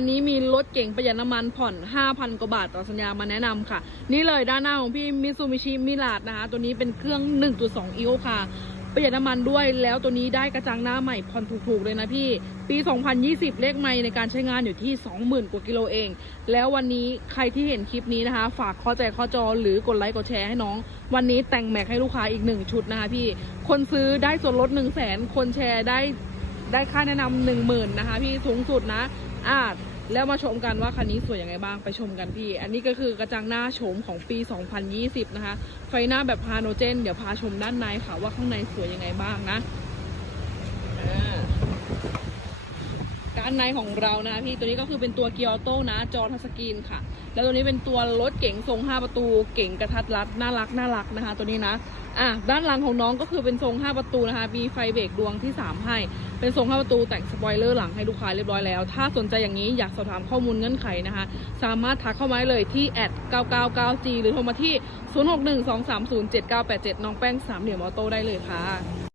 วันนี้มีรถเก่งประหยัดน้ำมันผ่อน 5,000 กว่าบาทต่อสัญญามาแนะนำค่ะ นี่เลยด้านหน้าของพี่มิซูมิชิมิลาดนะคะ ตัวนี้เป็นเครื่อง 1.2อีโอค่ะ ประหยัดน้ำมันด้วย แล้วตัวนี้ได้กระจังหน้าใหม่ผ่อนถูกๆเลยนะพี่ ปี 2020 เลขไม่ในการใช้งานอยู่ที่ 20,000 กว่ากิโลเอง แล้ววันนี้ใครที่เห็นคลิปนี้นะคะ ฝากข้อใจข้อจอหรือกดไลค์กดแชร์ให้น้อง วันนี้แต่งแม็กให้ลูกค้าอีกหนึ่งชุดนะคะพี่ คนซื้อได้ส่วนลด 1 0 0 0 0แสนคนแชร์ได้ได้ค่าแนะนำหนึ่งหมื่นนะคะพี่สูงสุดนะ อ่าแล้วมาชมกันว่าคันนี้สวยยังไงบ้างไปชมกันพี่ อันนี้ก็คือกระจังหน้าโฉมของปี 2020 นะคะ ไฟหน้าแบบพาโนเจน เดี๋ยวพาชมด้านในค่ะว่าข้างในสวยยังไงบ้างนะอ่า การในของเรานะคะพี่ตัวนี้ก็คือเป็นตัวเกียร์ออโต้นะจอทัชสกรีนค่ะ แล้วตัวนี้เป็นตัวรถเก๋งทรง 5 ประตูเก๋งกระทัดรัดน่ารักน่ารักนะคะ ตัวนี้นะอะด้านหลังของน้องก็คือเป็นทรง 5 ประตูนะคะ มีไฟเบรกดวงที่ 3 ให้ เป็นทรง 5 ประตูแต่งสปอยเลอร์หลังให้ลูกค้าเรียบร้อยแล้ว ถ้าสนใจอย่างนี้อยากสอบถามข้อมูลเงื่อนไขนะคะ สามารถทักเข้ามาได้เลยที่แอด 999G หรือโทรมาที่ 0612307987 น้องแป้งสามเหลี่ยมออโต้ได้เลยค่ะ